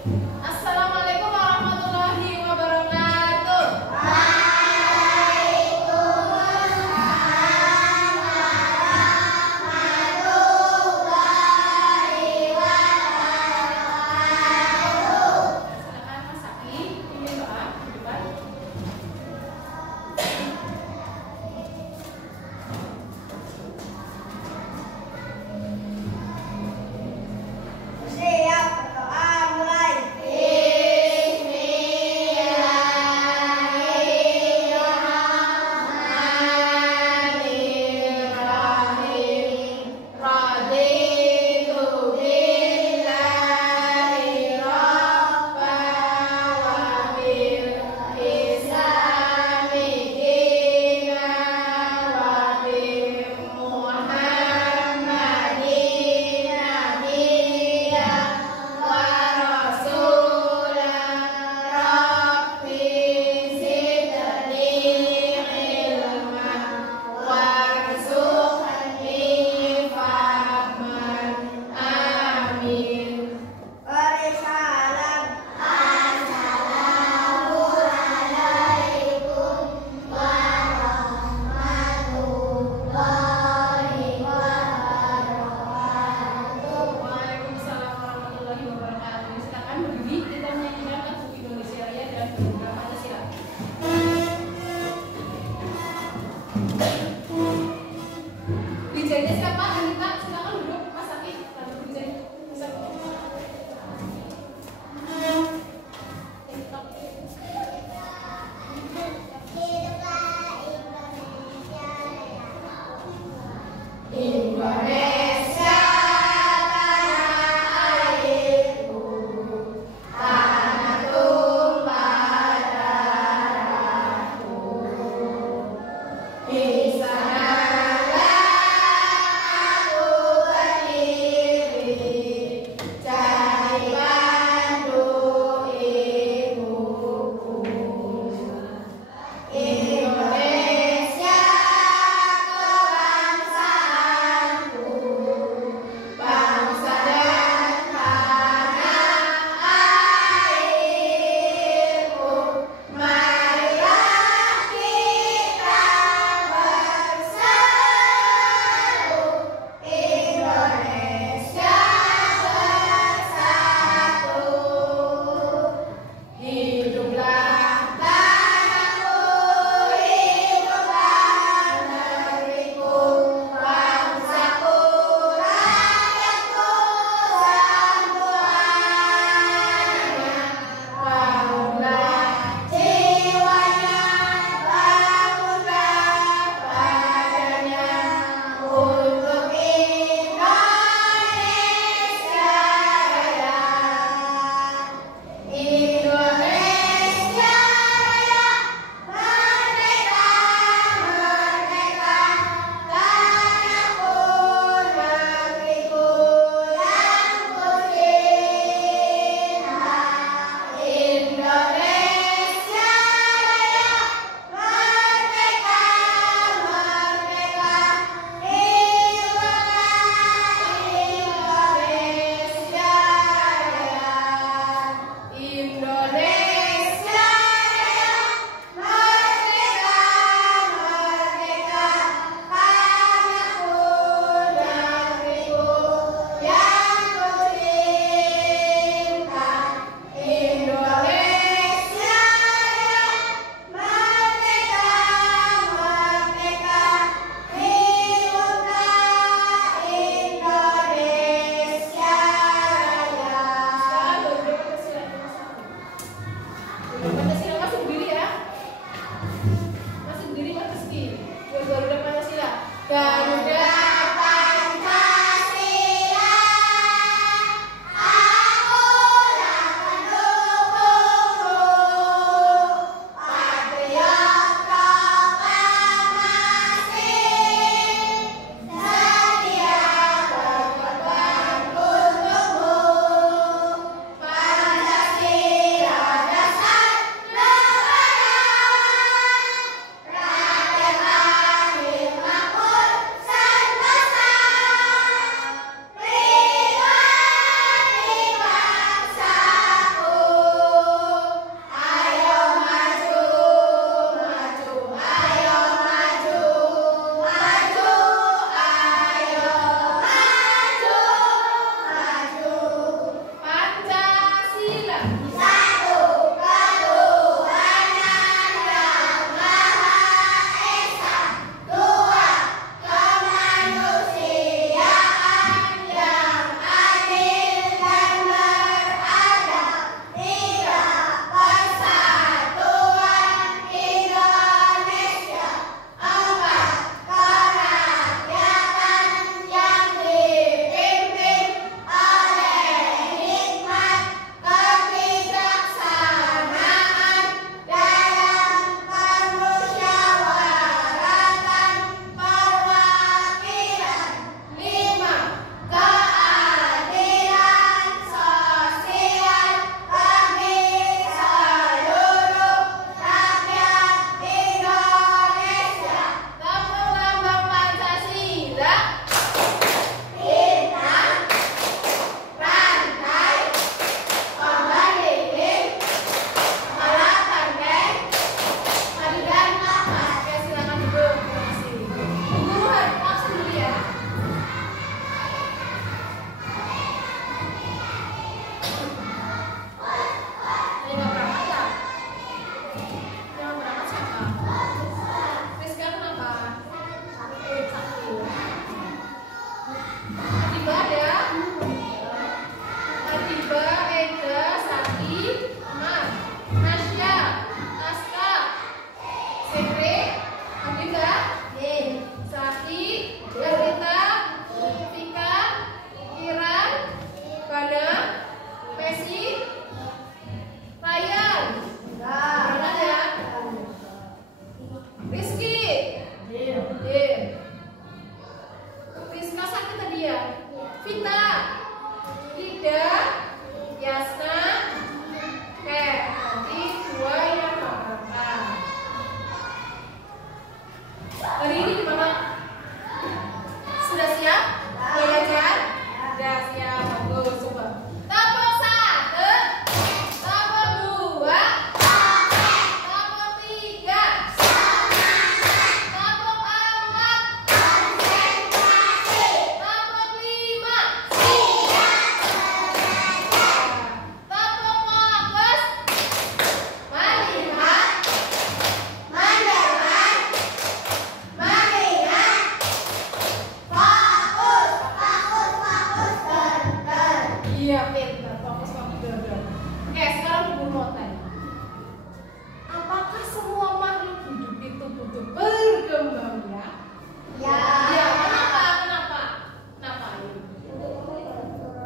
Assalamualaikum warahmatullahi wabarakatuh. Silakan Mas Saki, pimpin doa di depan. Siap, berdoa mulai. Iya, pintar. Fokus dulu. Oke, sekarang Ibu mau tanya. Apakah semua makhluk hidup itu butuh berkembang biak? Ya. Ya, kenapa?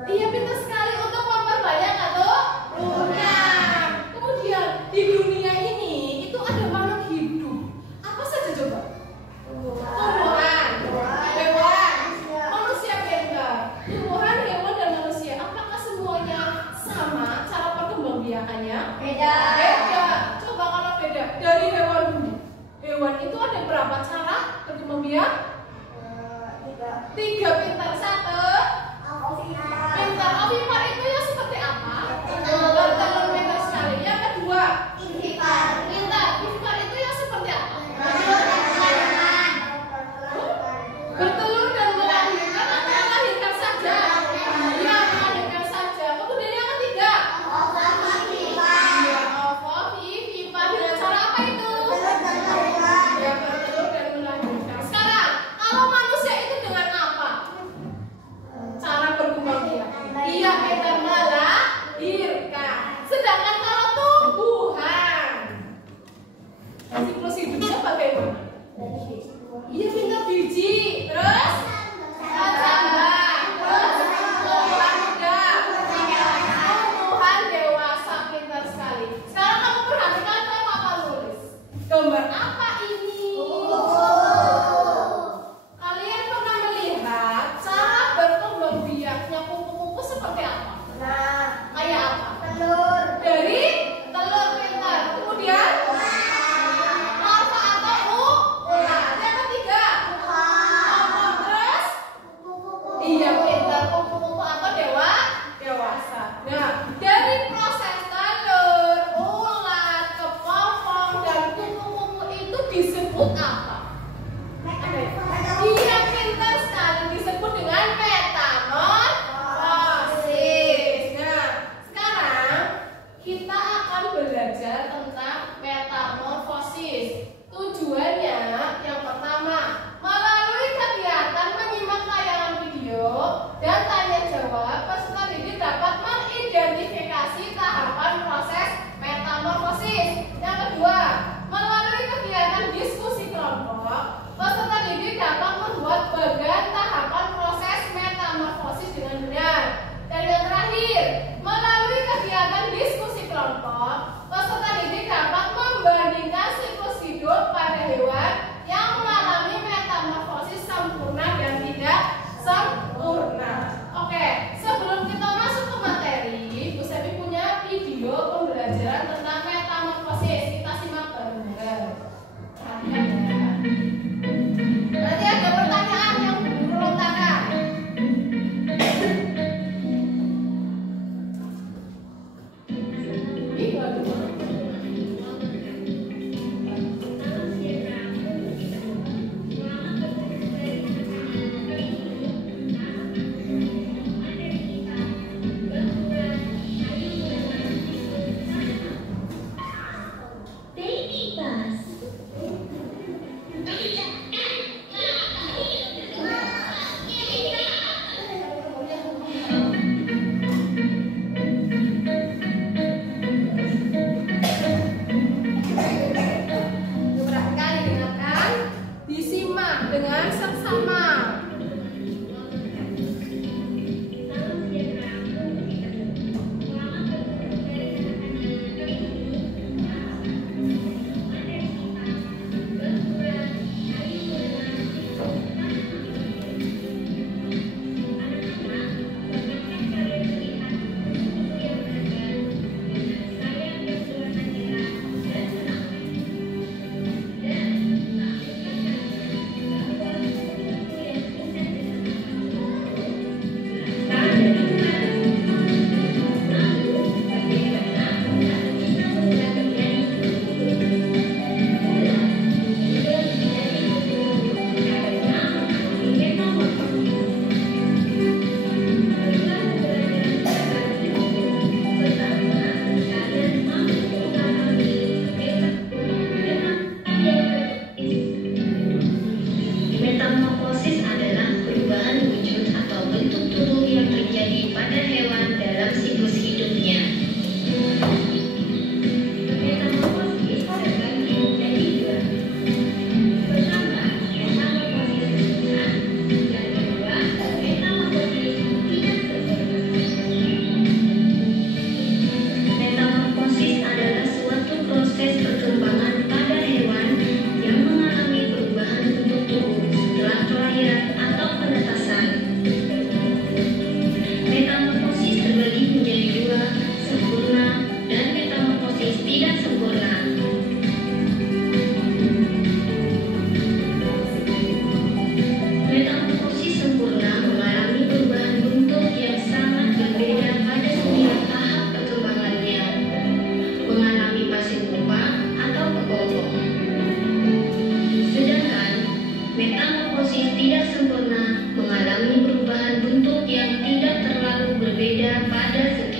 Iya, pintar sekali untuk memperbanyak atau lunak. Kemudian di dunia ini itu ada makhluk hidup. Apa saja coba? Tumbuhan, hewan, manusia pintar. Tumbuhan, hewan dan manusia. Apakah semuanya sama cara perkembangbiakannya? Beda. Beda. Coba kalau beda dari hewan dulu. Hewan itu ada berapa cara berkembang biak? 3. Pintar. 1. Pintar. Ovipar itu ya seperti apa? Bertelur. Pintar sekali. Yang kedua, pintar. Ovipar itu ya seperti apa? Bertelur dan melahirkan atau melahirkan saja? Ya, melahirkan saja. Kemudian yang ketiga, ya, ovovivipar. Dengan cara apa itu? Ya, bertelur dan melahirkan. Sekarang, kalau manusia itu dengan apa?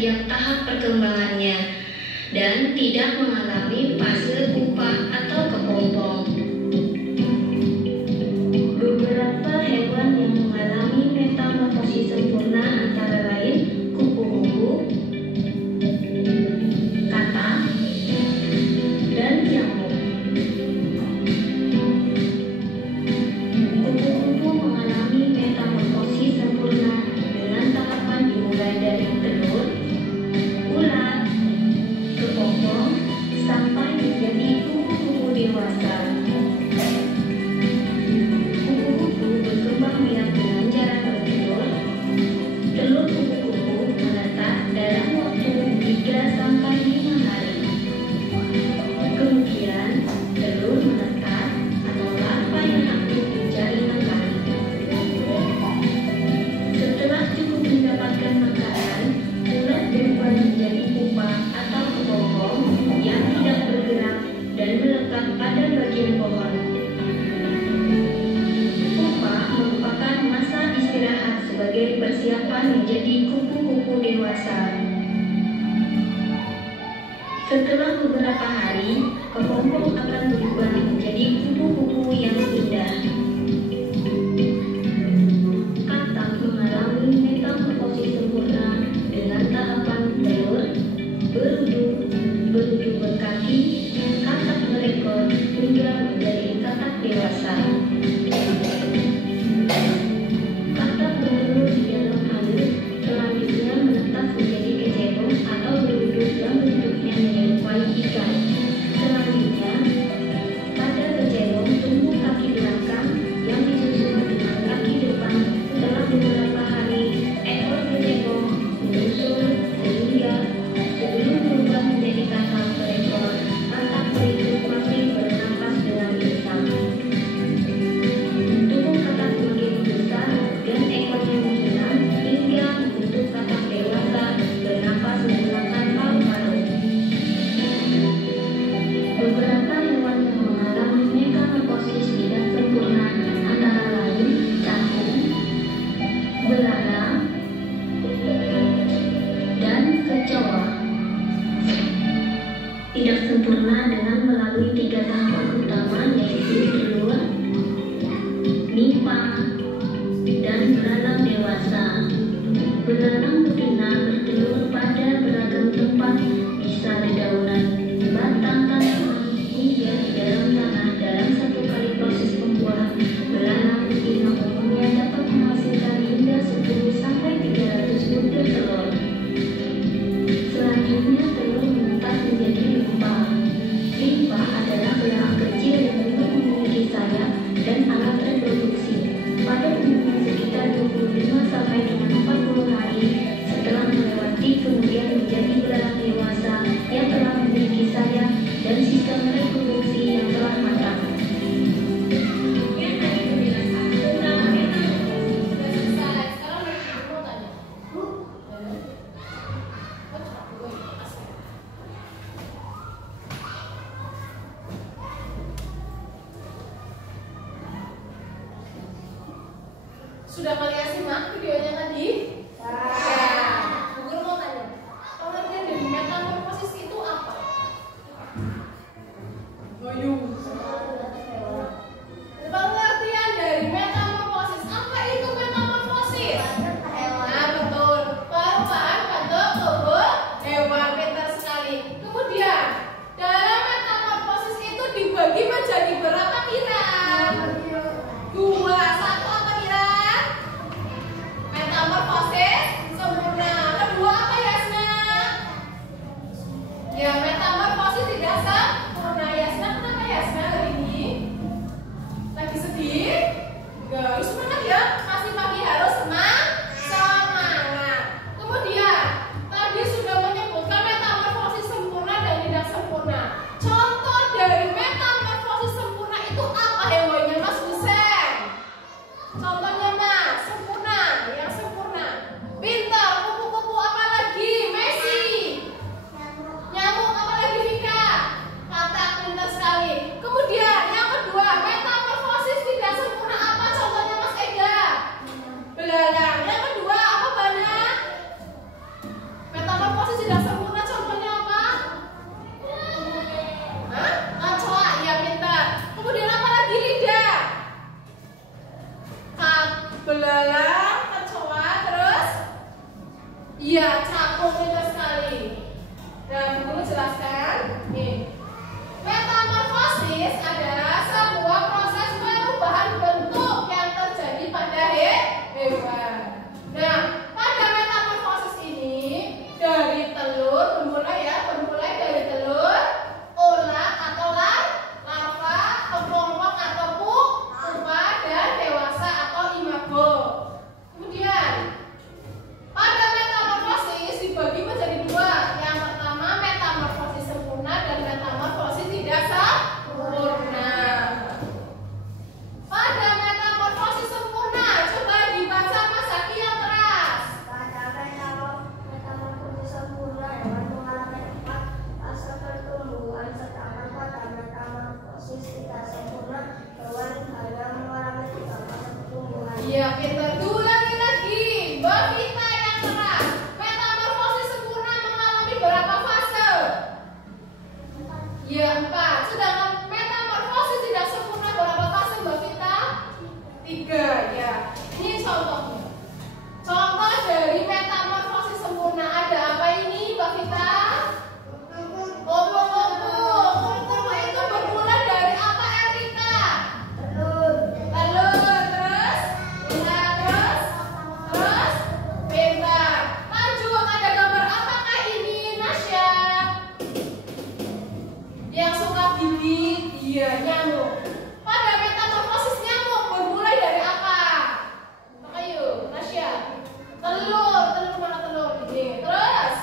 setiap tahap perkembangannya dan tidak mengalami fase pupa atau kepompong. Beberapa hewan yang mengalami metamorfosis sempurna antara lain kupu-kupu, katak, dan nyamuk. Kupu-kupu mengalami metamorfosis sempurna dengan tahapan dimulai dari telur, ulat, kepompong, sampai menjadi kupu-kupu dewasa. Kupu-kupu berkembang biak dengan cara bertelur. Telur kupu-kupu menetas dalam waktu 3-5 hari. Kemudian, telur menetas atau larva yang aktif mencari makan. Setelah cukup mendapatkan makanan, ulat berubah menjadi pupa atau kepompong yang tidak bergerak dan melekat pada bagian pohon. Pupa merupakan masa istirahat sebagai persiapan menjadi kupu-kupu dewasa. Setelah beberapa hari, kepompong akan berubah menjadi kupu-kupu yang indah. Katak mengalami metamorfosis sempurna dengan tahapan telur, berudu, berudu berkaki, katak berekor, hingga menjadi katak dewasa. Katak bertelur di dalam air, selanjutnya menetas menjadi kecebong atau berudu yang bentuknya menyerupai ikan. Selanjutnya, pada kecebong tumbuh kaki belakang yang disusul dengan kaki depan. Setelah beberapa hari, ekor kecebong menyusul sehingga sebelum berubah menjadi katak berekor, katak berikut masih bernapas dengan bisa. Tubuh katak semakin besar dan ekornya menghilang hingga membentuk katak dewasa bernapas menggunakan paru-paru. Beberapa hewan yang mengalami metamorfosis tidak sempurna antara lain cacing, belalang, dan kecoa. Tidak sempurna dengan melalui 3 tahapan utama yaitu telur, nimpa, dan beranak dewasa. Beranak betina bertelur pada beragam tempat, bisa dedaunan, batang tanaman, hingga di dalam tanah. Dalam 1 kali proses pembuahan, beranak betina umumnya dapat menghasilkan hingga 10-300 butir telur. Selanjutnya telur menetas menjadi limpa. Limpa adalah belalang kecil yang memang memiliki sayap dan alat reproduksi. Pada umumnya sekitar 25-40 hari setelah melewati, kemudian menjadi belalang dewasa yang telah memiliki sayap dan sistem reproduksi yang telah matang. Sudah kalian simak videonya tadi? Bu Guru mau tanya, pengertian dari metamorfosis itu apa? Ayo. Pengertian dari metamorfosis, apa itu metamorfosis? Nah betul, perubahan bentuk tubuh hewan, pintar sekali. Kemudian dalam metamorfosis itu dibagi menjadi berapa kira? 2, 1 apa kira? Metamorfosis capung itu sekali. Dan guru jelaskan, nih. Metamorfosis adalah sebuah proses perubahan bentuk yang terjadi pada hewan. Nah, pada metamorfosis ini dari telur bermulai dari telur, olah atau larva, kepompong atau pupa, dan dewasa atau imago. Kemudian pada metamorfosis dibagi menjadi dua. Yang pertama metamorfosis sempurna dan metamorfosis tidak sempurna. Pada metamorfosis sempurna, coba dibaca Mas Zaki yang keras. Pada metamorfosis sempurna, hewan mengalami 4 fase pertumbuhan, sedangkan pada metamorfosis tidak sempurna, hewan hanya mengalami 3 fase pertumbuhan. Iya, pintar. Diulangi lagi. Mbak Vita yang keras. Metamorfosis sempurna mengalami berapa fase? Ya, 4. Sedangkan metamorfosis tidak sempurna berapa fase, Mbak Vita? 3, ya. Ini contohnya. Contoh dari metamorfosis sempurna ada apa ini, Mbak Vita? Kumpul itu bermula dari apa, Erika? Telur, terus pintar. Lanjut, ada gambar apakah ini, Nasya? Yang suka bibit, iya, nyamuk. Pada metamorfosis nyamuk bermulai dari apa? Ayo, Nasya. Telur mana telur? Ini. Terus,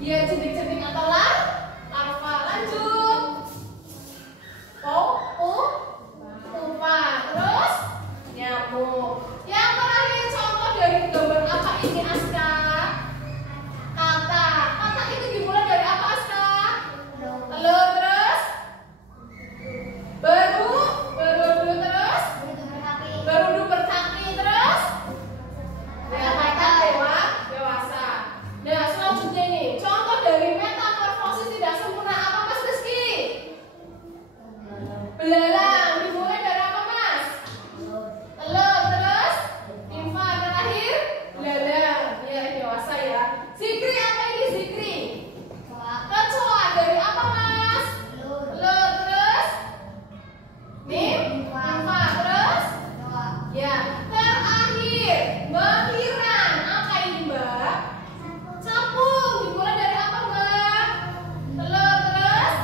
dia jentik-jentik atau larva. Lanjut. Pupa. Terus, nyamuk. Yang terakhir contoh dari gambar apa ini, Aska? Kata itu dimulai dari apa, Aska? Telur, terus berudu, terus berudu berkaki, terus ya kata dewasa. Nah, selanjutnya ini contoh dari metamorfosis tidak sempurna apa, Mas Rizky? Belalang dimulai dari apa, Mas? Telur, terus nimfa, terakhir belalang. Ya, dewasa ya. Zikri, apa ini Zikri? Kecoa dari apa, Mas? Telur, terus nimfa, terus ya. Terakhir Mbak Kiran, apa ini, Mbak? Capung dimulai dari apa, Mbak? Telur, terus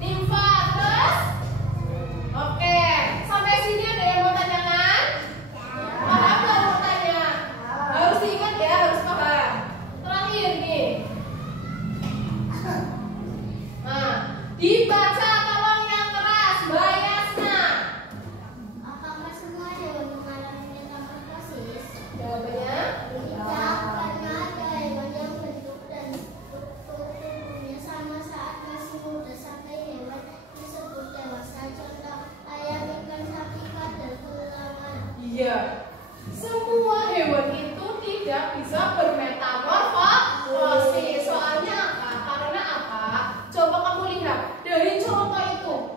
nimfa, terus oke. Sampai sini ada yang mau tanyakan? Paham nggak mau tanya? Harus diingat ya, harus paham. Terakhir nih. Nah, dibaca tolong yang keras, Mbak Yasna. Apakah semua hewan mengalami metamorfosis? Jawabannya? Tidak, karena ada hewan yang bentuk dan tubuhnya sama saat masih muda sampai hewan disebut dewasa. Contoh ayam, ikan, sapi, dan ulangan. Iya. Semua hewan itu tidak bisa bermetamorfosis. Soalnya apa? Karena apa? Coba kamu lihat dari contoh itu.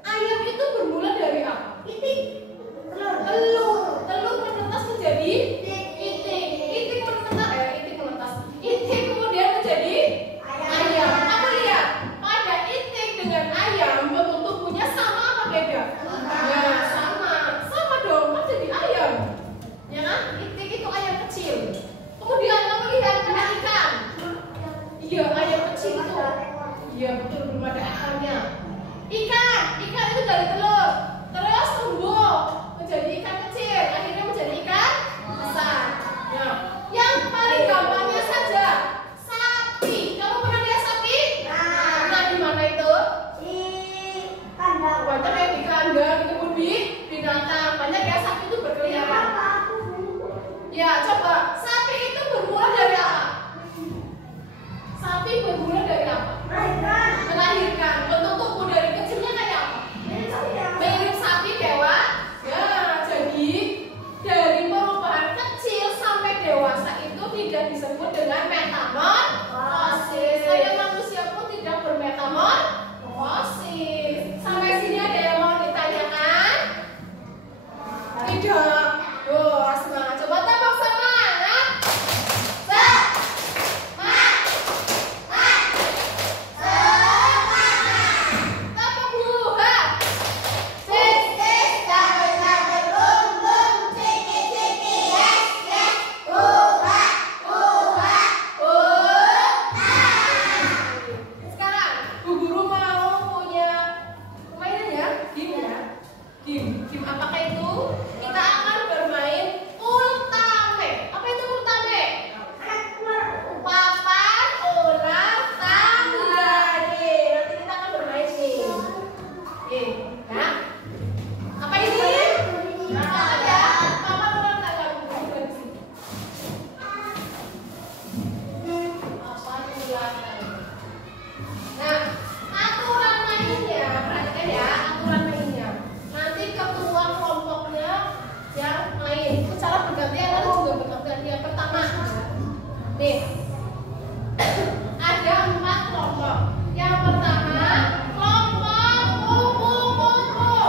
Ayam itu bermula dari apa? Telur menetas menjadi itik kemudian menjadi ayam. Kamu lihat, pada itik dengan ayam bentuk tubuhnya sama apa beda? Ya, sama dong, kan jadi ayam. Ya kan? Itik itu ayam kecil. Kemudian kamu lihat ada ikan. Iya, ayam kecil itu. Iya, betul, belum ada ekornya. Ikan itu dari telur. Terus tumbuh menjadi ikan kecil, akhirnya menjadi ikan besar. Nah, yang paling gampangnya saja sapi. Kamu pernah lihat sapi? Nah, di mana itu? Banyak yang di kandang, di kebun binatang. Banyak ya sapi itu berkeliaran. Ya, coba sapi itu bermula dari apa? Sapi bermula dari apa? Melahirkan. Bentuk tubuh dari kecilnya kayak apa? Mirip sapi dewa. Ya, jadi dari perubahan kecil sampai dewasa itu tidak disebut dengan metamorfosis. Saya manusia pun tidak bermetamorfosis. Sampai sini ada yang mau ditanyakan? Tidak. Semangat. Coba tambah semangat. Nih, ada 4 kelompok. Yang pertama, kelompok kupu-kupu.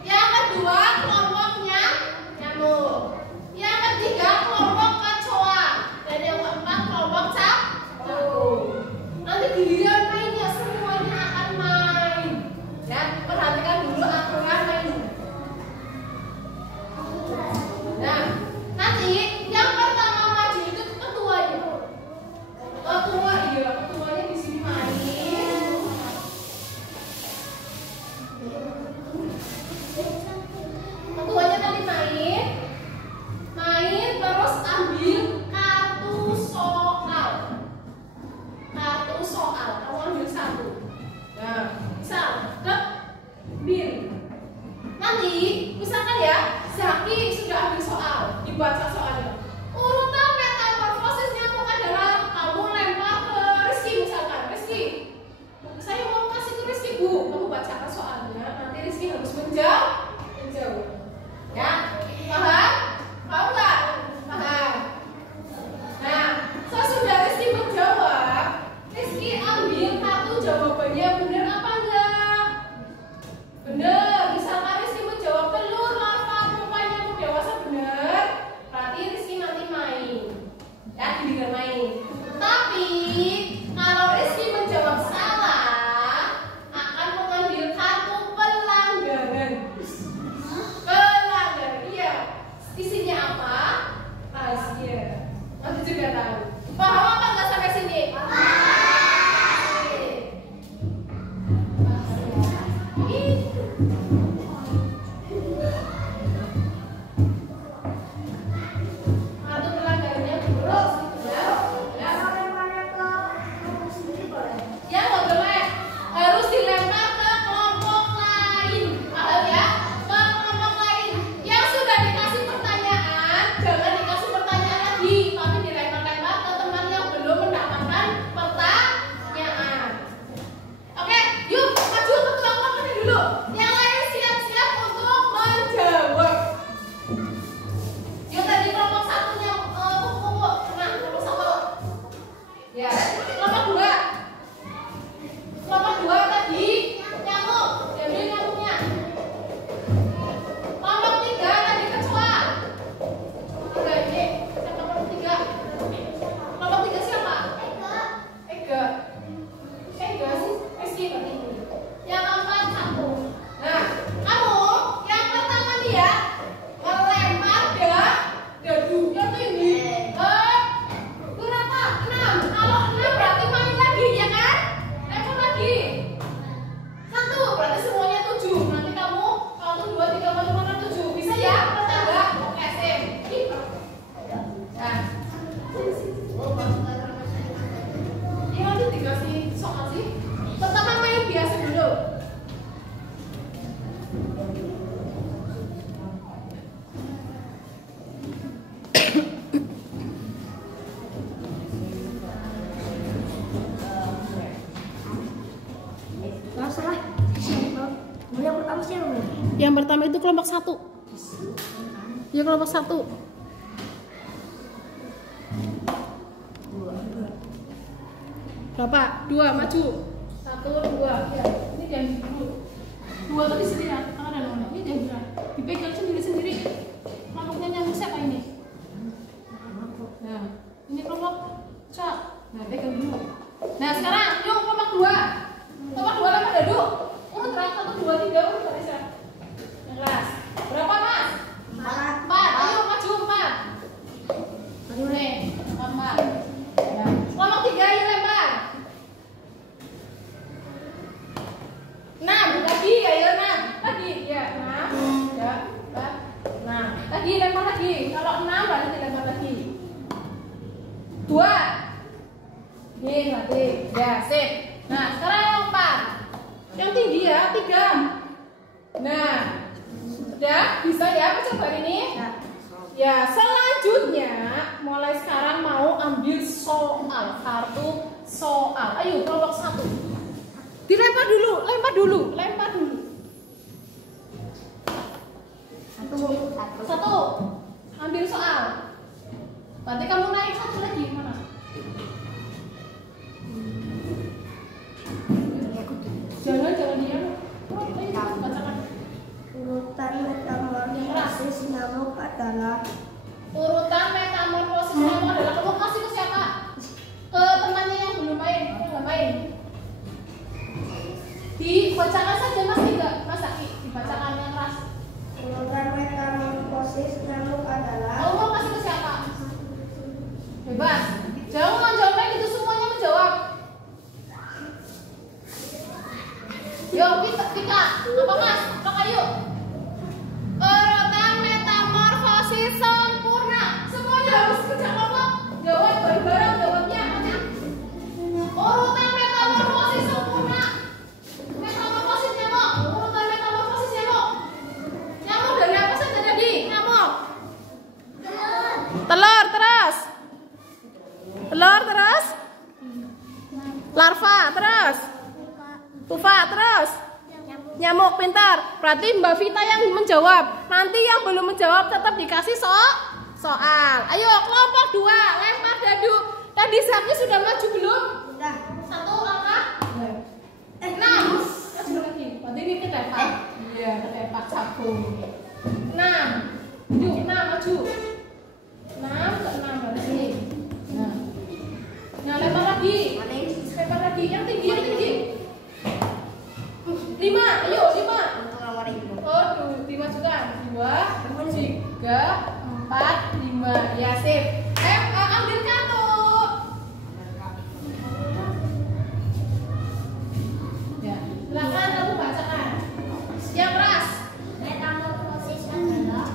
Yang kedua, kelompok nyamuk. Yang ketiga, kelompok kecoa. Dan yang keempat, kelompok cacing. Nanti giliran mainnya semuanya akan main. Ya, perhatikan dulu aturan main. Nah, nanti yang pertama maju itu ketuanya. Ketuanya di sini main. Ketuanya nanti main terus ambil kartu soal. Kamu ambil 1. Nah, misal ambil. Nanti misalkan ya, Zaki sudah ambil soal, dibaca soalnya. Urutan metamorfosis nyamuk adalah kamu lempar ke Rizky misalkan. Rizky, saya mau kasih ke Rizky, Bu. Kamu bacakan soalnya, nanti Rizky harus menjawab. Ya, paham? Paham nggak? Paham. Nah, sesudah Rizky menjawab, Rizky ambil kartu jawabannya benar apa enggak? Benar. Misalkan Rizky menjawab telur, larva, pupa, nyamuk dewasa benar, berarti Rizky nanti main. Ya, giliran main. Tapi kalau Rizky menjawab salah, akan mengambil kartu pelanggaran. Iya. Isinya apa? Rahasia. Nanti juga tahu. Paham apa nggak sampai sini? Kartu pelanggarannya dulu. Yang nggak boleh harus dilempar ke kelompok lain. Paham ya? Ke kelompok lain. Yang sudah dikasih pertanyaan, jangan dikasih pertanyaan lagi, tapi dilempar-lempar ke teman yang belum mendapatkan pertanyaan. Oke, yuk maju ke kelompok ini dulu. Yang lain siap-siap untuk menjawab. Yuk tadi kelompok 1-nya kupu-kupu. Nah, kelompok 1. Ya, kelompok 2. Kelompok 2 tadi nyamuk, jadi nyamuknya. Kelompok 3 tadi kecoa. Udah ini, kelompok 3. Kelompok 3 siapa? Ega sih, Rizky berarti ini. Yang keempat 1. Nah, kamu yang pertama nih ya, melempar dadu yang tinggi. Berapa? 6. Kalau 6 berarti main lagi ya kan? Lempar lagi. 1 berarti semuanya 7. Nanti kamu kalau 1, 2, 3, 4, 5, 6, 7 bisa ya? Pertanda. Oke, sip. Nah. Ini nanti dikasih soal sih. Pertama main biasa dulu. Yang pertama itu kelompok 1. Ya, kelompok 1. Berapa? 2, maju. 1, 2. Ya, ini jangan dulu. 2 tadi sini ya, tangan dan mana? Ini jangan dipegang sendiri-sendiri. Kelompoknya nyamuk siapa ini? Nah, ini kelompok cak. Nah, pegang dulu. Nah, sekarang yuk kelompok 2. Kelompok 2 lempar dadu. Urut 1, 2, 3, urut Marisa. Yang keras. Berapa, Mas? 4. Ayo maju 4. Aduh nih, 4. Ya. Kelompok 3 ayo lempar. 6 lagi, ayo 6 lagi. Ya, 6. Ya, 4. Nah, lagi lempar lagi. Kalau 6 berarti dilempar lagi. 2. Nih, berarti. Ya, sip. Nah, sekarang yang 4. Yang tinggi ya, 3. Nah, udah bisa ya mencoba ini? Ya, selanjutnya mulai sekarang mau ambil soal, kartu soal. Ayo kelompok 1. Dilempar dulu, lempar dulu. 1. Ambil soal. Nanti kamu naik satu lagi mana? Jangan diam. Bacakan. Urutan metamorfosis nyamuk adalah Urutan metamorfosis nyamuk adalah, kamu kasih ke siapa? Ke temannya yang belum main, yang nggak main. Dibacakan saja Mas, tidak Mas Aki, dibacakan yang keras. urutan metamorfosis nyamuk adalah Kamu mau kasih ke siapa? Bebas. Jangan jawab itu, semuanya menjawab. Yuk, Pika, apa Mas? Maka yuk. Urutan metamorfosis sempurna. Semuanya harus kerja kelompok. Jawab bareng-bareng jawabnya. Urutan metamorfosis sempurna. Metamorfosis nyamuk. Urutan metamorfosis nyamuk. Nyamuk dari apa saja tadi? Nyamuk. Telur terus. Telur terus. Larva terus. Pupa terus. Nyamuk, pintar. Berarti Mbak Vita yang menjawab. Nanti yang belum menjawab tetap dikasih soal. Ayo kelompok 2 lempar dadu. Tadi Zaknya sudah maju belum? sudah 1 langkah. 6. Maju lagi. Berarti ini ketepak. Iya, ketepak sabung. 6. Yuk, 6 maju. 6 ke 6 dari sini. Nah, lempar lagi. Lempar lagi. Yang tinggi, yang tinggi. 5, ayo 5. Oh, 5 juga. 2, 3, 4, 5. Ya, sip. Ambil kartu. Ya, silakan kamu bacakan. Yang keras. metamorfosis adalah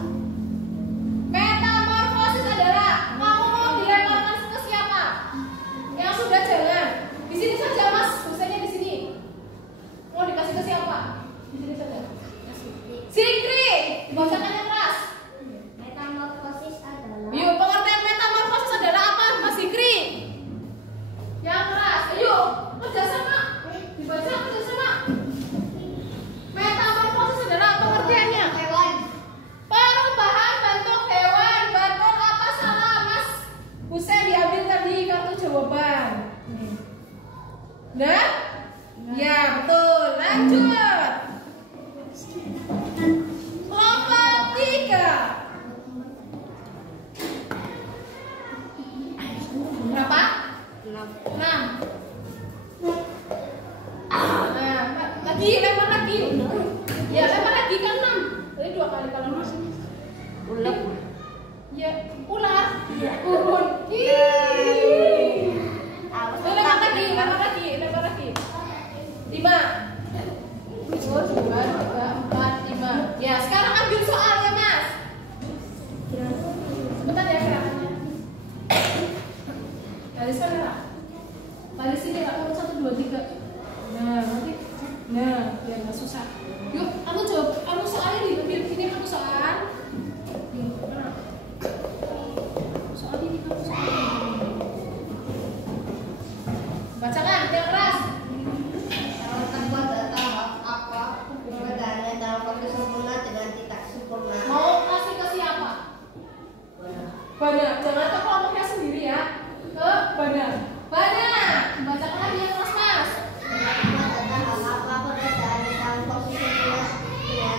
Metamorfosis adalah, kamu mau dilemparkan ke siapa? Yang sudah jangan. Di sini saja Mas, dosennya di sini. Mau dikasih ke siapa? Di sini saja. Sikri, dibacakan yang keras. metamorfosis adalah Yuk, pengertian metamorfosis adalah apa, Mas Sikri? Yang keras. Ayo, kerjasama. Dibaca kerjasama. Metamorfosis adalah pengertiannya. Perubahan bentuk hewan. Betul apa salah, Mas? Husein diambil tadi kartu jawaban. Nah? Ya, betul. Lanjut. Kelompok 3. Berapa? 6. Nah, lagi lempar lagi. Ya, lempar lagi kan 6. Jadi 2 kali kalau Mas. ular Ya, ular. Urun. Lempar lagi. 5. 2, 3, 4, 5. Ya, sekarang ambil soalnya, Mas. Sebentar ya gerakannya. Dari sana. Dari sini Kak, 1, 2, 3. Nah, nanti. Nah, biar nggak susah. Yuk, kamu jawab. Kamu soalnya di sini kamu soal. Yuk, mana? Soal ini kamu soal. Bacakan yang keras. terbuat datang apa perbedaannya dalam kode sempurna dengan tidak sempurna Mau kasih ke siapa? Banyak. Jangan ke kelompoknya sendiri ya. Ke banyak. Bacakan lagi yang keras, Mas. terbuat datang apa perbedaannya dalam kode sempurna dengan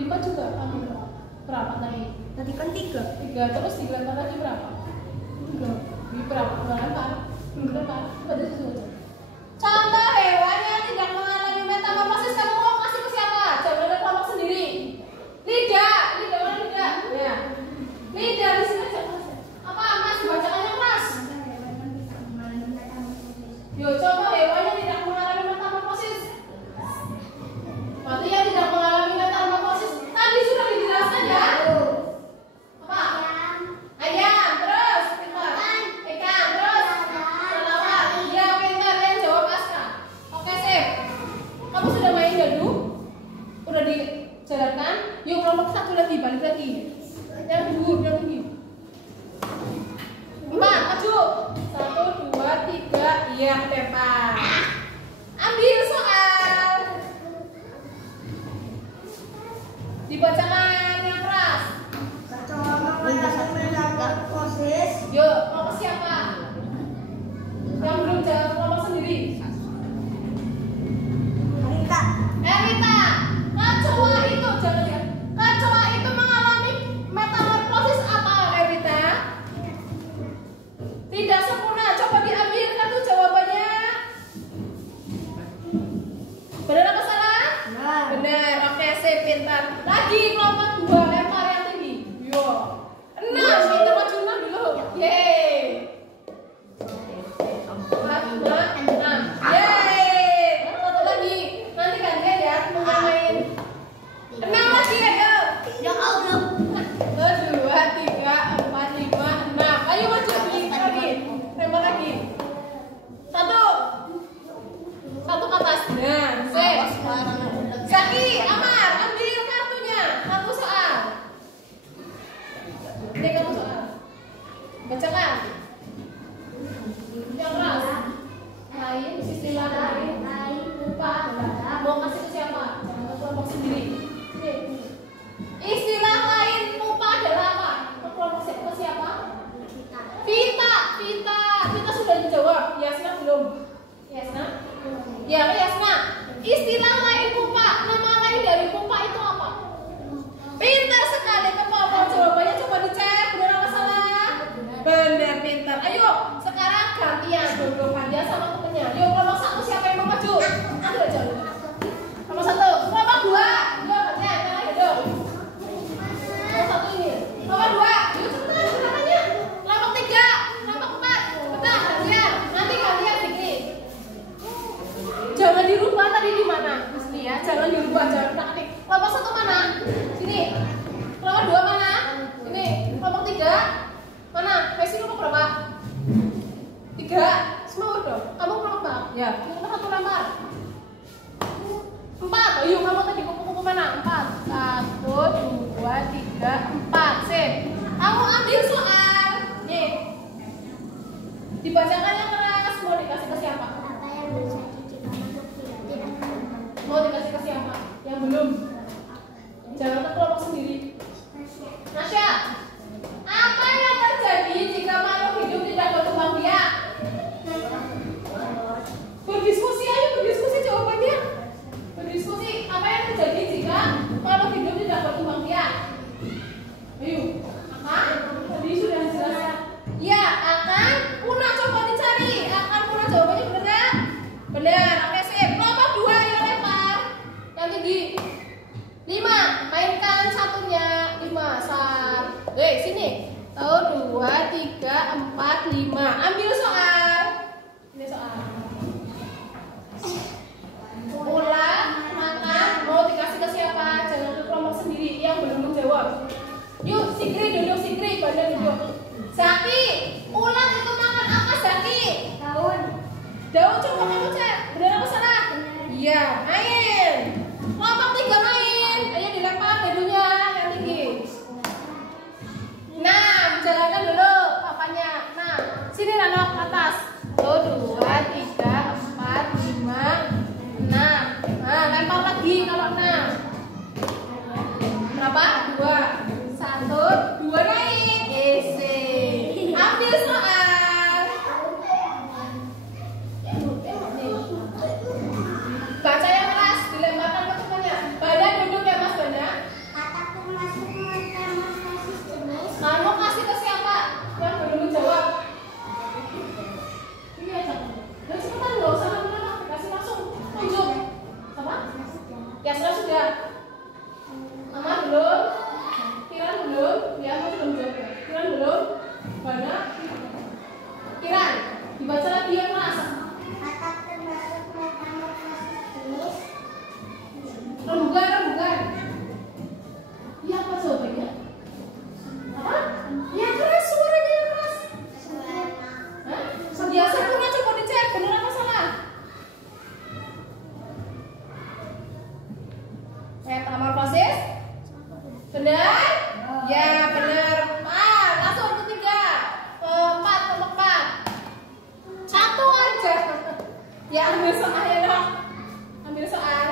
5 juga ambil berapa tadi? Tadi kan 3. 3 terus dilempar lagi berapa? 3. Ini berapa? Melempar. Melempar. Berarti sesuatu. Contoh hewan yang tidak mengalami metamorfosis kamu mau kasih ke siapa? Jangan ada kelompok sendiri. Lidah, lidah mana lidah? Ya. Lidah di sini aja. Apa Mas bacaannya Mas? Yo, contoh hewan yang tidak mengalami metamorfosis. Berarti yang tidak mengalami metamorfosis tadi sudah dijelaskan ya. Apa? Ayam, terus pintar. Ikan, terus kelelawar. Iya, pintar. Yang jawab Aska. Oke, sip. Kamu sudah main dadu? Udah dijalankan? Yuk kelompok 1 lagi, balik lagi. Yang dulu, yang tinggi. 4, maju. 1, 2, 3. Iya, lempar. Ambil soal. Dibacakan yang keras. Metamorfosis. Yuk, kelompok siapa? Yang belum jawab kelompok sendiri. Rita. Rita, kecoa itu jangan ya. Kecoa itu mengalami metamorfosis apa, Rita? Tidak sempurna. Coba diambilkan tuh jawabannya. Benar apa salah? Benar. Benar. Oke, sip, pintar. Lagi kelompok 2 lempar yang tinggi. Yo. 6, kita maju 6 dulu. Yeay. 6. Yeay. Satu lagi. Nanti gantian ya, main. 6 lagi ayo. Ya Allah. 2, 3, 4, 5, 6. Ayo maju lagi. Lempar lagi. Satu ke atas. Nah, sip. Zaki, Amar, ambil kartunya. Satu soal. Ini kamu soal. Bacakan. Yang keras. Lain, istilah lain, lupa. Mau kasih ke siapa? Jangan ke kelompok sendiri. Oke. Istilah lain lupa adalah apa? Ke kelompok ke siapa? Vita. Vita sudah dijawab. Yasna belum. Yasna? Ya, Yasna. Istilah lain pupa, nama lain dari pupa itu apa? Pintar sekali kelompok. Jawabannya coba dicek, benar apa salah? Benar, pintar. Ayo, sekarang gantian dua dia sama temennya. Yuk, kelompok 1 siapa yang mau maju? Ambil aja. Kelompok 1, kelompok 2. Yuk, gantian, yang lain dong. Kelompok 1 ini. Kelompok 2. Yuk, cepetan, cepetannya. Kelompok 3, kelompok 4. Cepetan, gantian. Nanti gantian dikit. Jangan dirubah tadi di mana? Mesti ya, jangan dirubah, jangan praktik. Kelompok 1 mana? Sini. Kelompok 2 mana? Ini. Kelompok 3 mana? Messi kelompok berapa? 3. Semua dong. Kamu kelompok berapa? Ya. Kelompok 1 lempar. 4. Ayo kamu tadi kupu-kupu mana? 4. 1, 2, 3, 4. Sip. Kamu ambil soal. Nih. Dibacakan yang keras. Mau dikasih ke siapa? Apa yang bisa diciptakan untuk tidak? Mau dikasih ke siapa? Yang belum. Jangan ke kelompok sendiri. Nasya, apa yang terjadi jika makhluk hidup tidak berkembang biak? Berdiskusi ayo, berdiskusi jawabannya. Berdiskusi, apa yang terjadi jika makhluk hidup tidak berkembang biak? Ayo, akan? Tadi sudah dijelaskan. Ya, akan punah. Coba dicari. Akan punah jawabannya benar nggak? Benar. Oke, sip. Kelompok 2 yang lempar. Yang tinggi. 5. Mainkan satunya. 5. Sini. 1, 2, 3, 4, 5. Ambil soal. Ini soal. Ulang, makan. Mau dikasih ke siapa? Jangan ke kelompok sendiri yang belum menjawab. Yuk, Sikri duduk, Sikri. Badan duduk. Zaki, ulang itu makan apa Zaki? Daun. Daun, coba kamu cek. Benar apa salah? Iya, main. Kelompok 3 main. Ayo dilempar dadunya yang tinggi. 6, jalankan dulu papanya. 6. Sini Rano ke atas. 1, 2, 3, 4, 5, 6. Nah, lempar lagi kalau 6. Berapa? 2. 1, 2 naik. Isi. Ambil soal. Baca yang keras, dilemparkan ke temannya. Badan duduk ya Mas Banda. Kata terbaru metamorfosis jenis Rembukan. Iya apa jawabannya? Apa? Ya keras, suaranya yang keras. Hah? Ya satunya coba dicek, bener apa salah? Metamorfosis? Benar? Ya benar. Langsung ketiga, keempat, keempat. Satu aja. Ya ambil soal ya dong. Ambil soal.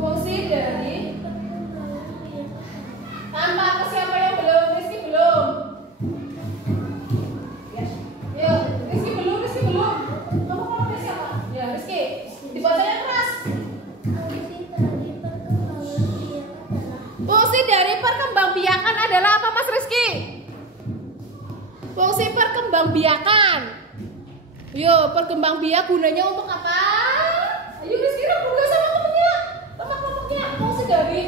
Fungsi dari tanpa ke siapa yang belum? Rizky belum. Yuk, Rizky belum. Kamu mau ke siapa? Ya Rizky. Dibacanya keras. Fungsi dari perkembangbiakan adalah apa Mas Rizky? Fungsi perkembangbiakan. Yo, perkembangbiak gunanya untuk apa? Ayo Rizky buka sama temennya. Sama kelompoknya. Fungsi dari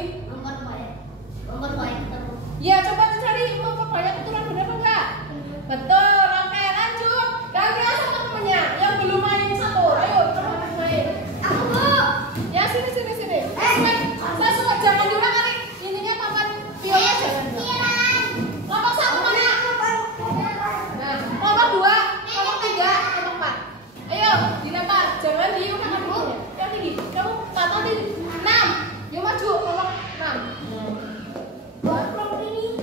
ya coba cari memperbanyak keturunan benar apa enggak? Betul. Oke lanjut. Gantian sama temennya yang belum main satu. Ayo coba main. Aku Bu. Ya sini. Masuk jangan diulang kali. Ininya papan pionnya jangan. Kelompok satu mana? Nah, kelompok dua, kelompok tiga, kelompok empat. Ayo dilempar. Jangan diulang dulu. Yang tinggi. Kamu satu tinggi. 6. Yuk maju kelompok 6.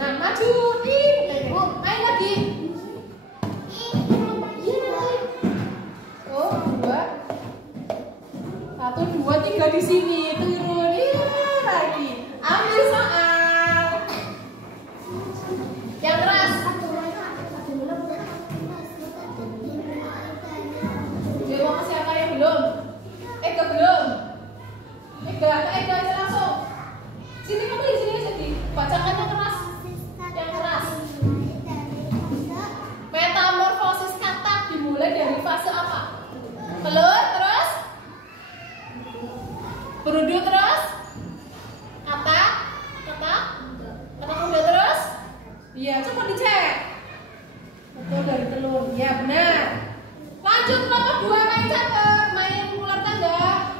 Nah maju nih. Main lagi. Oh 2, 1, 2, 3 di sini. Turun. Lagi. Ambil soal. Yang keras. Dia mau ke siapa yang belum? Belum. Ega aja langsung. Sini kamu di sini aja bacakan yang keras. Yang keras. Metamorfosis kata dimulai dari fase apa? Telur terus? Berudut terus? Kata kuda terus? Iya, coba dicek. Betul dari telur. Iya benar. Lanjut kelompok 2 main catur, main ular tangga.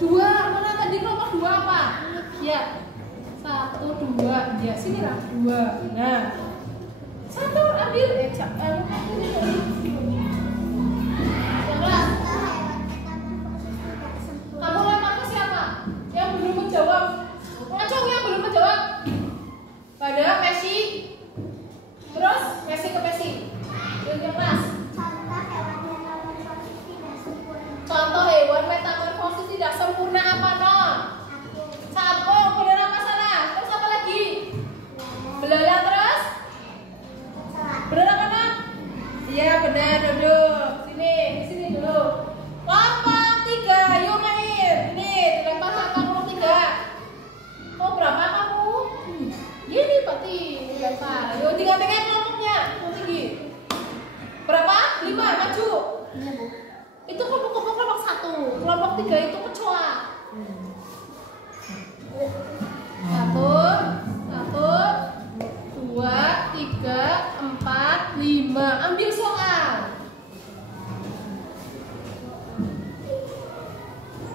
2 mana tadi kelompok 2 apa? Ya. 1, 2. Ya sini lah 2. Nah. 1 ambil jangan. Kamu lempar ke siapa? Yang belum menjawab. Ngacung yang belum menjawab. Pada Messi. Terus Messi ke Messi. Yang kelas. Contoh hewan metamorfosis tidak sempurna apa no? Sabung, benar apa salah? Terus apa lagi? Belalang terus? Benar apa no? Iya benar, duduk. Sini, di sini dulu. Kelompok 3, yuk main. Ini dilempar sama kelompok 3. Mau berapa kamu? Gini berarti dilempar. Yuk tinggal-tinggal kelompoknya. Mau tinggi. Berapa? 5, maju. Itu kelompok 1. Kelompok 3 itu kecoa. 1, 2, 3, 4, 5. Ambil soal.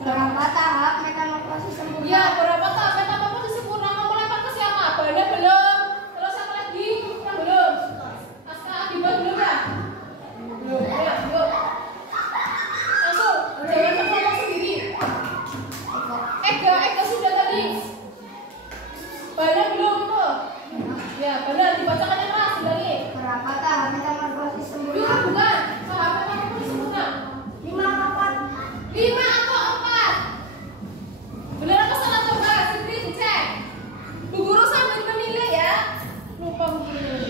Berapa tahap metamorfosis sempurna? Ya, berapa tahap metamorfosis sempurna? Kamu lempar ke siapa? Banda belum. Terus apa lagi? Yang belum. Aska Adiba belum ya? Belum. Ya, yuk. Langsung. Jangan kelompok sendiri. Ega sudah tadi. Banda belum tuh. Ya, benar. Dibacakan yang keras lagi. Berapa tahap metamorfosis sempurna? Bukan. Tahap metamorfosis sempurna. 5 apa 5 atau 4? Benar apa salah coba? Sendiri dicek. Bu guru sambil menilai ya. Lupa menilai.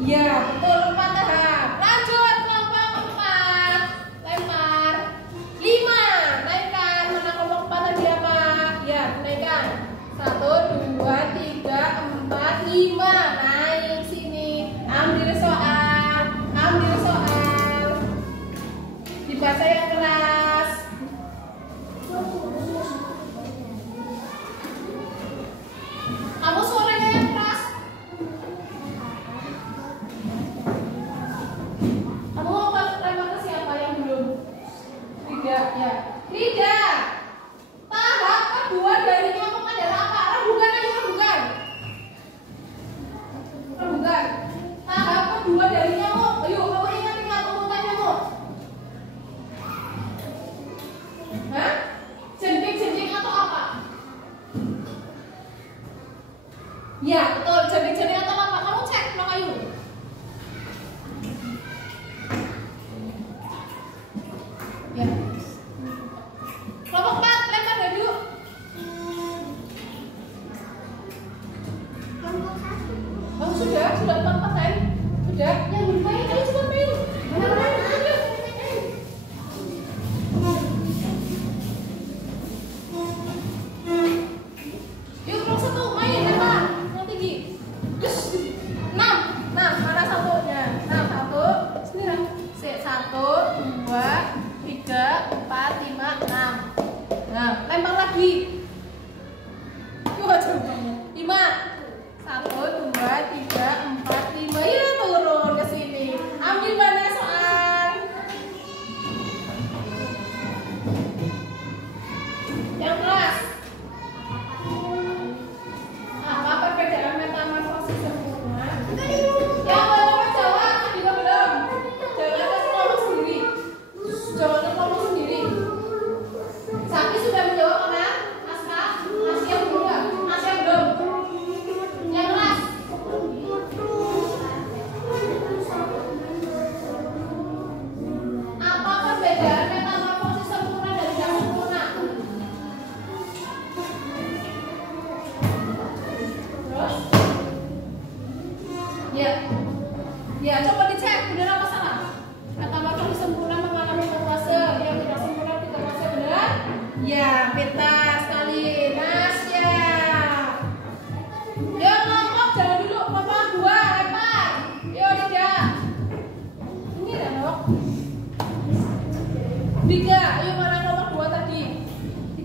Iya, betul 4 tahap. Lanjut kelompok 4. Lempar. 5. Naikkan. Mana kelompok 4 tadi apa? Ya, naikkan. 1, 2, 3, 4, 5. Naik sini. Ambil soal. Dibaca yang keras. Kamu suaranya yang keras. Betul, jadi atau apa? Kamu cek lo kayu. Ya. Kelompok 4, lempar dadu. Oh, sudah 4 kan? Sudah. Yang bermain, ayo cepat main. Yuk, kelompok 1, main lempar. Yang tinggi. Yes. 6. Nah, mana satunya? Nah, 1. Sini lah. 1, 2, 3, 4, 5, 6. Nah, lempar lagi. Yuk, jauh banget. 5. 1, 2, 3, 4, 5. Ya, turun ke sini. Ambil mana soal? Yang kelas. Apa perbedaan metamorfosis sempurna? Yang belum jawab, juga belum. Jangan kelompok sendiri. Jangan kelompok sendiri. Sakti sudah menjawab kan? Aska, Asia belum? Asia belum. Yang kelas. Apa perbedaan metamorfosis sempurna dan tidak sempurna? Terus? Ya, coba dicek benar apa salah. Metamorfosis sempurna mengalami fase, yang tidak sempurna tidak fase, benar? Ya, pintar sekali. Nasya. Yuk kelompok, jangan dulu. Kelompok 2, lempar. Yuk, tidak. Ini ya, Nok. 3, ayo mana kelompok 2 tadi?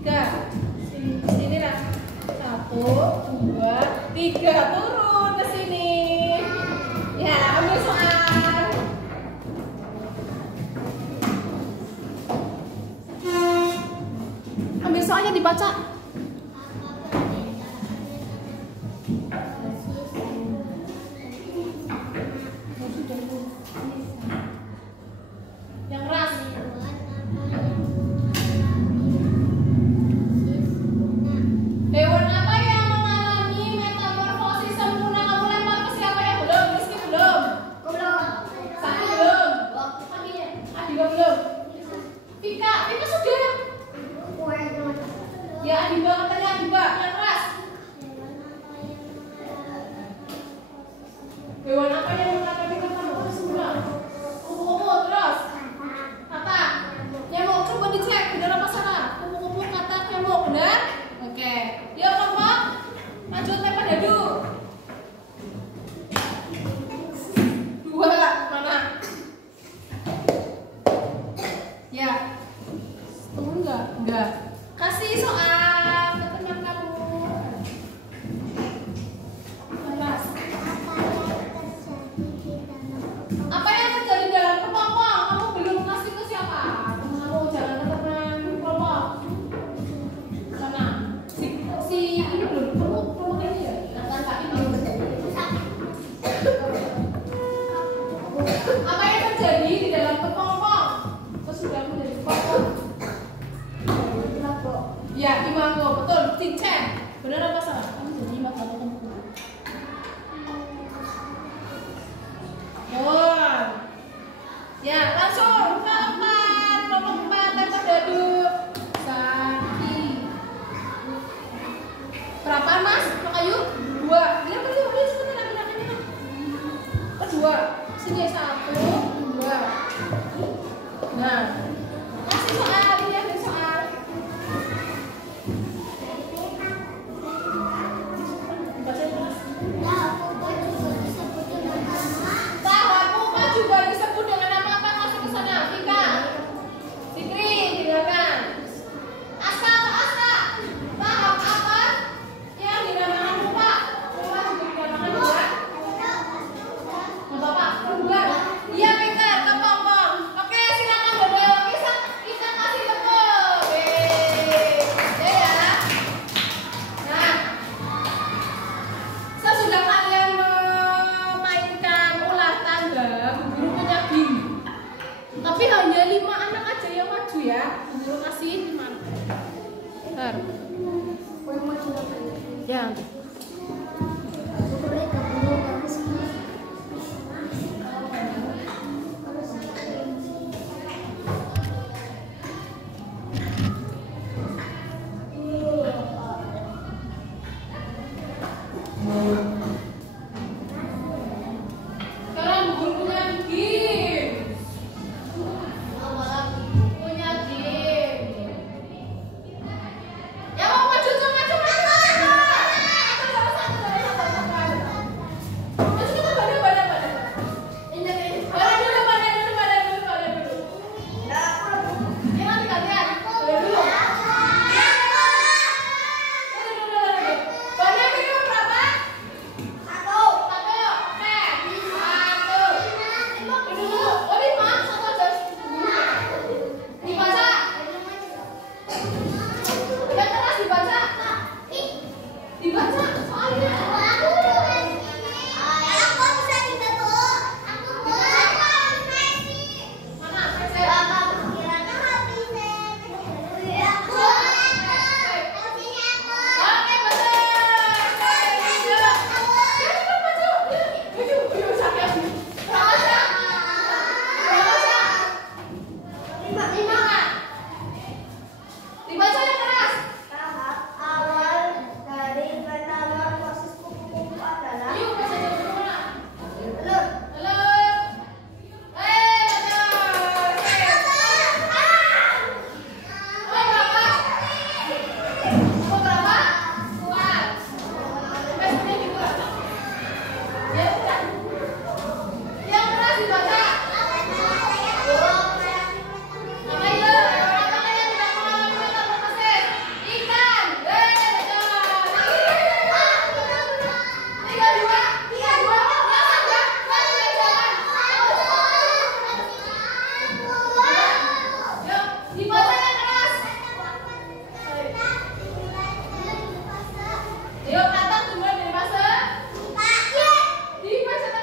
3. Sini lah. 1, 2, 3. Turun ke sini. Ya, ambil soal. Ambil soalnya dibaca. Yang keras. Hewan apa yang mengalami metamorfosis sempurna? Kamu lempar ke siapa yang belum? Rizky belum? Sakti belum? Adiba belum? Vika sudah. Ya, Adiba katanya Adiba. Yang keras. Hewan apa yang mengalami metamorfosis sempurna? Kupu-kupu, terus. Kata. Nyamuk, coba dicek benar apa salah. Kupu-kupu, kata, nyamuk, benar? Oke. Yuk kelompok. Lanjut lempar dadu. 2, mana? Ya. Turun enggak? Enggak. Kasih soal ke teman kamu. Kelas. Apa yang terjadi dalam kelompok? Kamu belum kasih ke siapa? Kamu jangan ke teman kelompok. Sana. Si ini belum. Kelompok ini ya? Nathan Kak ini. Apa yang terjadi di dalam kelompok? Sesudah menjadi kelompok. Masuk kita pada. Injak ini. Pada dulu. Ya nanti gantian. Dulu. Pada minum berapa? Satu. Oke. Satu. Dulu. Oh 5. Satu aja. Dibaca. Yang keras dibaca. Dibaca soalnya. Mana? Oke, baca. Dibaca yang keras. Tahap awal dari metamorfosis kupu-kupu adalah Yuk baca dulu mana? telur. Halo. Baca. Mau berapa? Kuat. Besoknya juga. Ya udah. Yang keras dibaca. Apa itu? Kata-kata yang tidak mengalami metamorfosis. Ikan. Baca. 32. Yang saja. Yuk, dibaca yang keras. Yuk, kata tunggu dari masa. Dibaca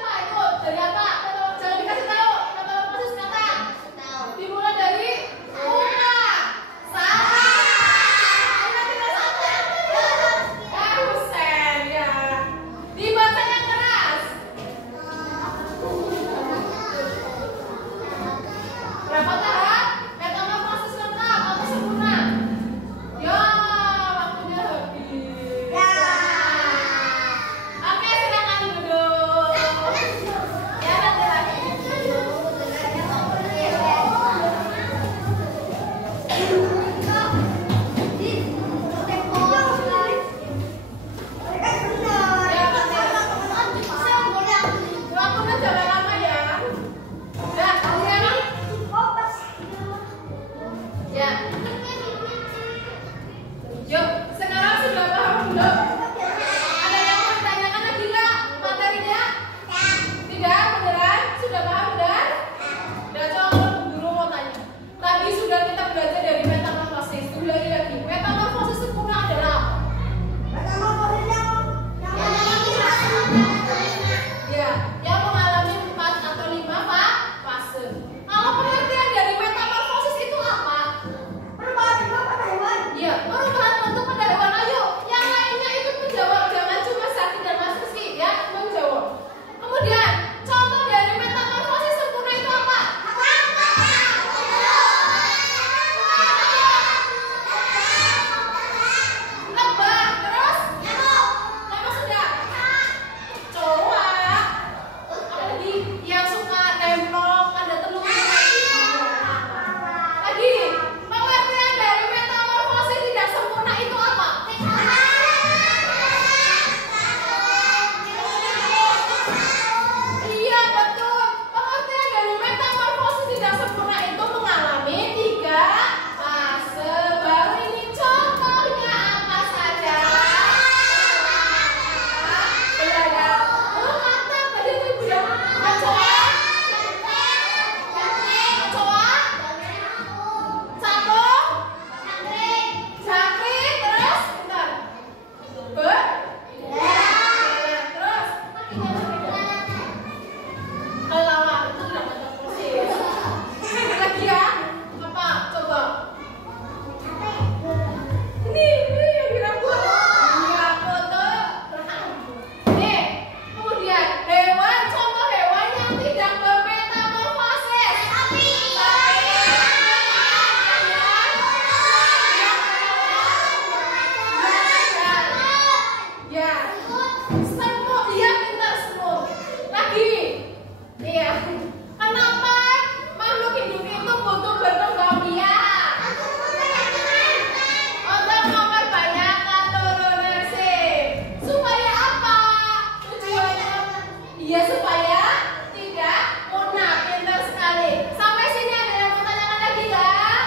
Ya supaya tidak punah. Pintar sekali. Sampai sini ada yang mau tanyakan lagi nggak?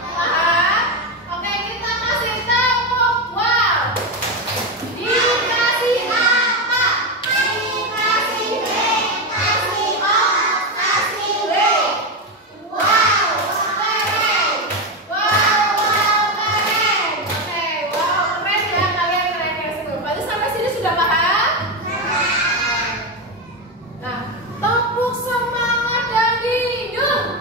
Paham? Oke, kita kasih tepuk. Wow. Dikasih apa? Dikasih B, kasih O, kasih W. Wow, keren. Wow, keren. Oke, wow, keren ya kalian keren ya semua. Berarti sampai sini sudah paham? Nah, tepuk semangat dan hidung.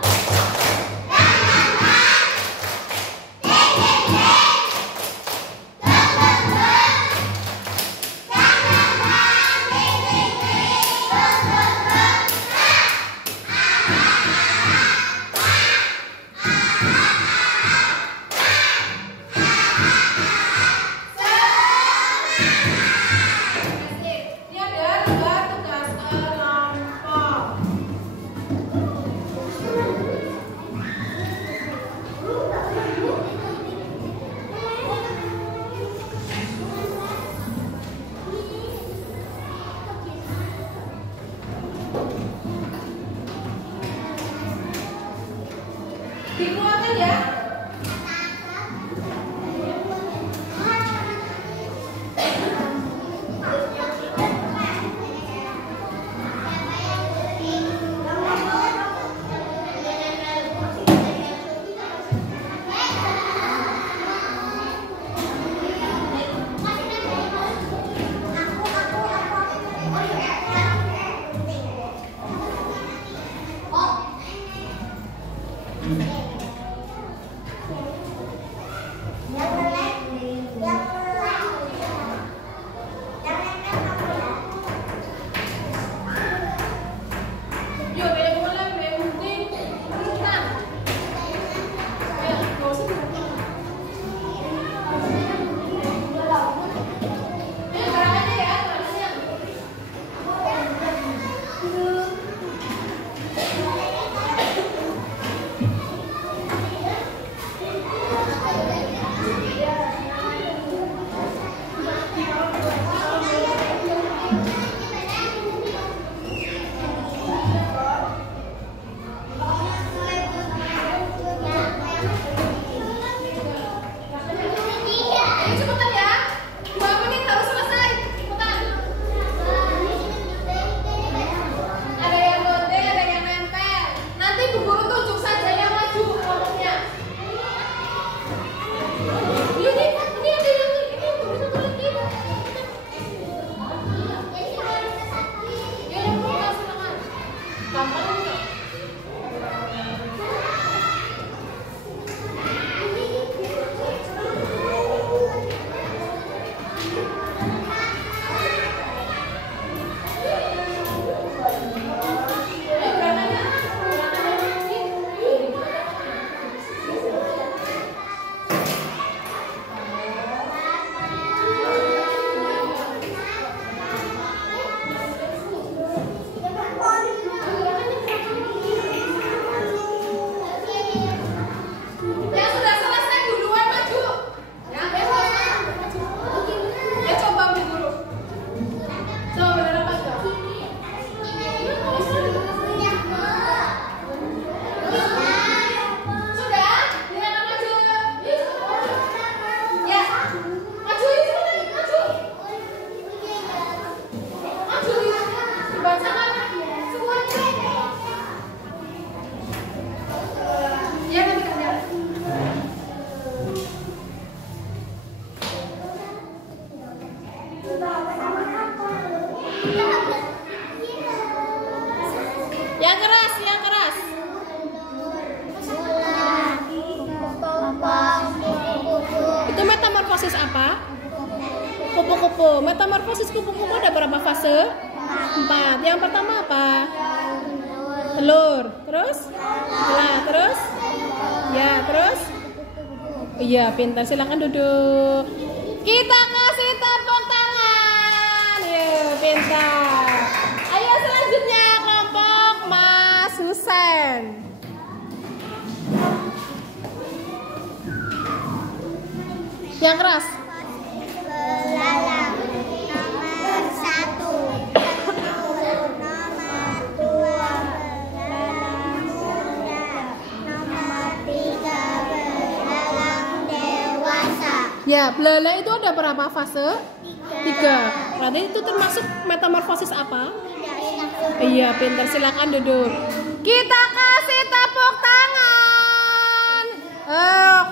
Ini ada dua tugas kelompok. Dikeluarkan ya. Yuk, yang mulai, yang penting kita. Ayo, nggak usah dibantu. Ayo, barang aja ya, barangnya. Ayo cepetan ya. 2 menit harus selesai. Cepetan. Ada yang londe, ada yang nempel. Nanti Bu Guru tunjuk saja yang maju kelompoknya. Ini Bu Guru satu lagi. Ya, yang buka silakan. Gampang enggak? Yang sudah selesai duluan maju. Ya, ya coba Bu Guru. Coba bener apa enggak? Sudah? Silakan maju. Ya. Maju ini cepetan, maju. Maju. Dibacakan semuanya. Ya, nanti kerja. Yang keras, yang keras. Itu metamorfosis apa? Kupu-kupu. Metamorfosis kupu-kupu ada berapa fase? 4. Yang pertama apa? Telur. Terus? Lah, terus? Ya, terus? Iya, pintar. Silakan duduk. Kita kasih tepuk tangan. Yuk, pintar. Ayo selanjutnya kelompok Mas Husen. Yang keras. Belalang nomor 1. Ya, belalai itu ada berapa fase? 3. Berarti itu termasuk metamorfosis apa? Iya, pintar. Silakan duduk. Kita kasih tepuk tangan.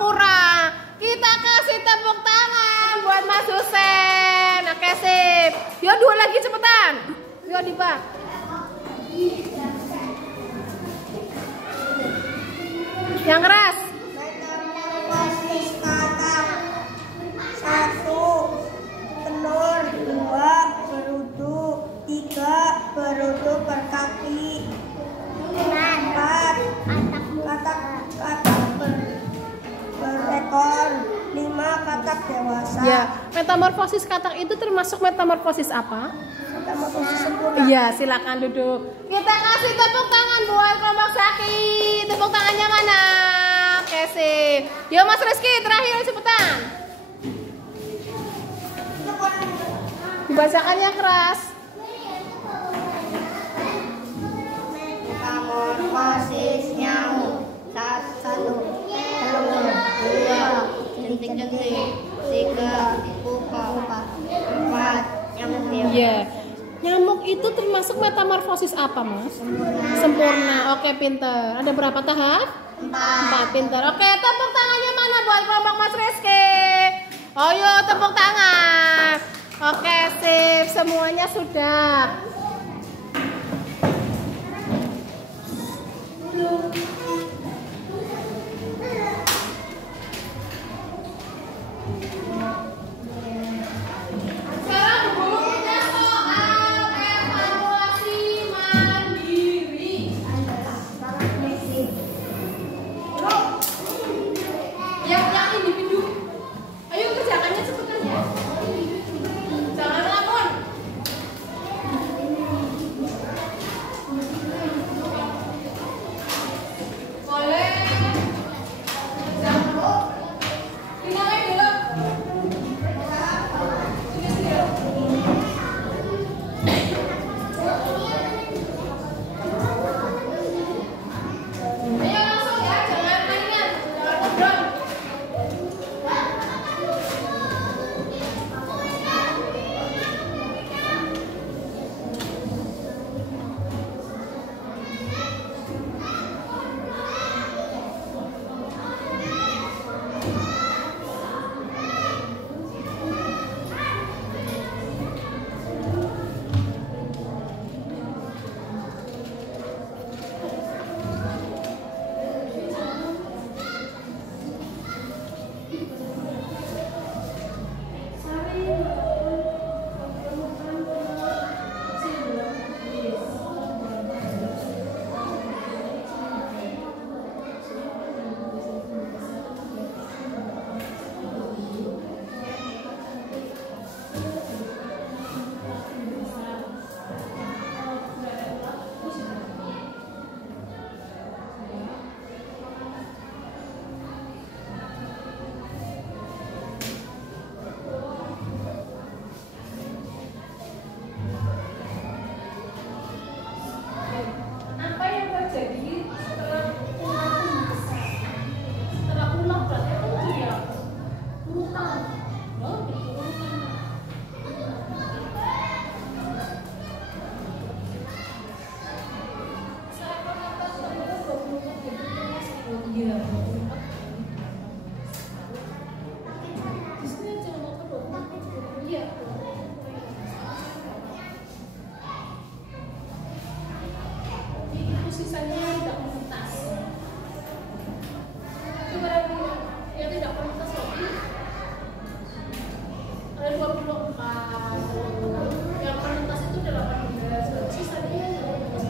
Kurang. Kita kasih tepuk tangan buat Mas Husen. Oke, sip. Yo, 2 lagi cepetan. Yo, Dipa. Yang keras. Metamorfosis kata 1 telur, 2 berudu, 3 berudu berkaki, 4 katak berekor, 5 katak dewasa. Ya, metamorfosis katak itu termasuk metamorfosis apa? Metamorfosis sempurna. Iya, silakan duduk. Kita kasih tepuk tangan buat kelompok Saki. Tepuk tangannya mana? Oke, sip. Yo, Mas Rizky, terakhir cepetan. Dibacakannya keras. Metamorfosis nyamuk 1 telur, 2 jentik-jentik, 3 pupa, 4 nyamuk dewasa. Iya. Nyamuk itu termasuk metamorfosis apa, Mas? Sempurna. Oke, pinter. Ada berapa tahap? 4. Pinter. Oke, tepuk tangannya mana buat kelompok Mas Rizky? Oh, yuk tepuk tangan. Oke, sip. Semuanya sudah. Sekarang dulu kita soal evaluasi mandiri. Yang individu. Ayo kerjakannya cepetan ya. Jangan ngelamun. Boleh. Jangan dulu. Dimulai dulu. Ayo langsung ya, jangan mainan, jangan ngobrol. Apa yang terjadi setelah ulang besar? Setelah ulang berarti itu dia urutan. Oh, urutan. Seekor kata ternyata 24 jadi iya. Di sini jangan mau kedua. Iya. Sisanya tidak melintas. Coba yang tidak melintas lagi ada 24. Yang melintas itu 18. Sisanya yang tidak melintas.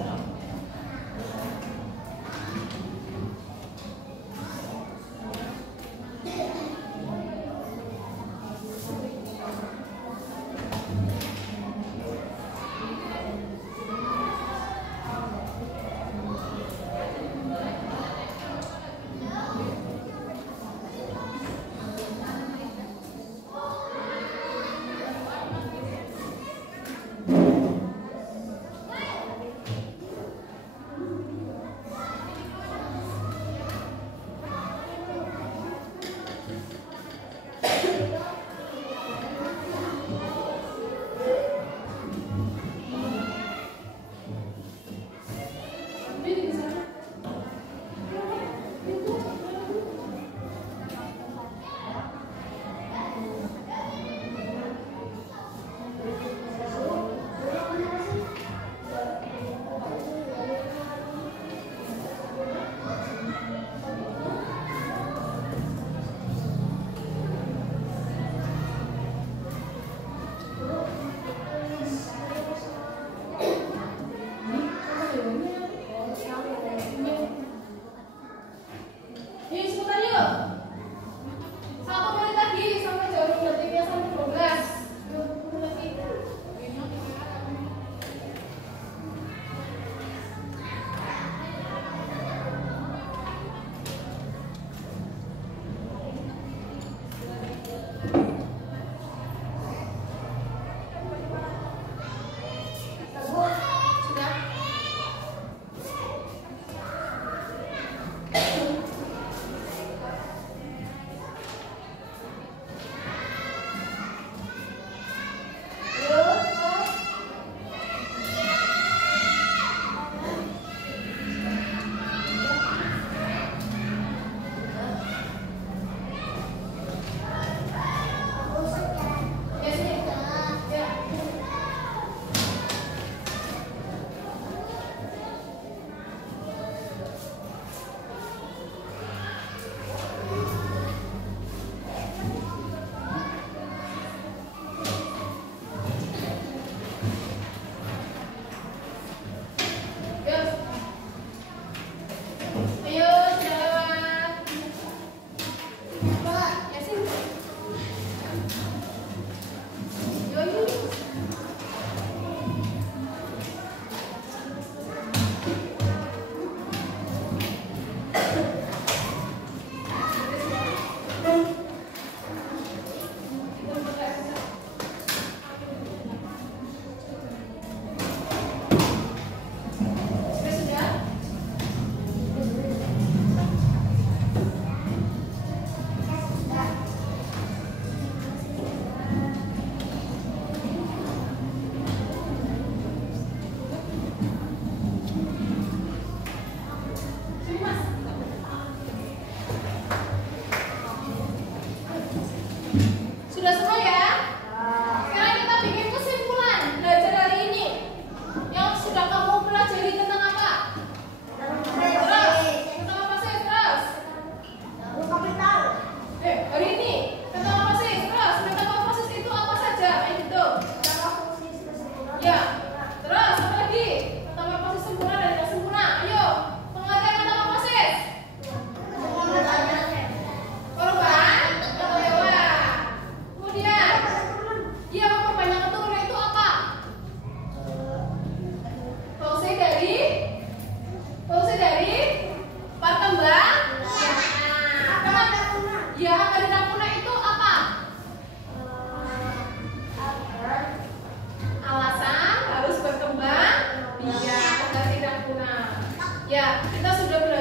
Ya, kita sudah belajar